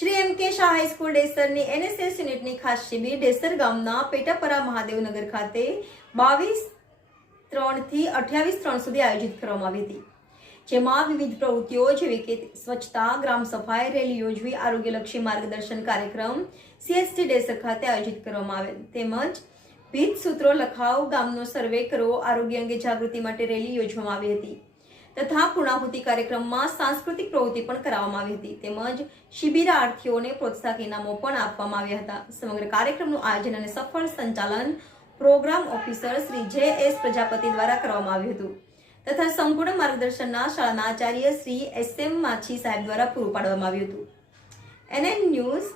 શ્રી એમ કે Shah high school ડેસરની NSS યુનિટની ખાસ શિબિર ડેસર ગામના પેટાપરા મહાદેવનગર ખાતે 22-3 થી 28-3 સુધી આયોજિત કરવામાં આવી હતી, જેમાં વિવિધ પ્રવૃત્તિઓ જેવી કે સ્વચ્છતા, ગ્રામ સફાઈ, રેલી યોજવી, આરોગ્યલક્ષી માર્ગદર્શન કાર્યક્રમ સીએસટી ડેસર ખાતે આયોજિત કરવામાં આવેલ તેમજ ભીત સૂત્રો લખાવ, ગામનો સર્વે કરો, આરોગ્ય અંગે જાગૃતિ માટે રેલી યોજવામાં આવી હતી તથા પૂર્ણાહુતિ કાર્યક્રમમાં સાંસ્કૃતિક પ્રવૃત્તિ પણ કરાવવામાં આવી હતી તેમજ શિબિરાર્થીઓને પ્રોત્સાહક ઇનામો પણ આપવામાં આવ્યા હતા। સમગ્ર કાર્યક્રમનું આયોજન અને સફળ સંચાલન પ્રોગ્રામ ઓફિસર શ્રી જે.એસ. પ્રજાપતિ દ્વારા કરવામાં આવ્યું હતું તથા સંપૂર્ણ માર્ગદર્શનના શાળાના આચાર્ય શ્રી એસ.એમ. માછી સાહેબ દ્વારા પૂરું પાડવામાં આવ્યું હતું। NN news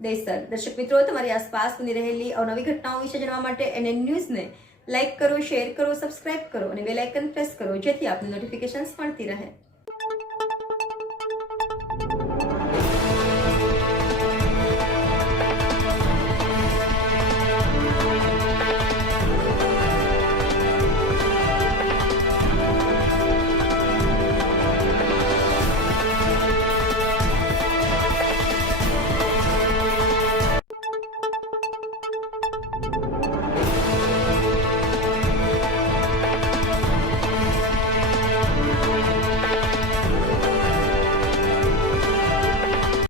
Desar. દર્શક મિત્રો, તમારી આસપાસ બની રહેલી અવનવી ઘટનાઓ વિશે જાણવા માટે એનએન ન્યૂઝને લાઇક કરો, શેર કરો, સબસ્ક્રાઇબ કરો અને બેલ આઇકન પ્રેસ કરો, જેથી આપને નોટિફિકેશન્સ મળતી રહે।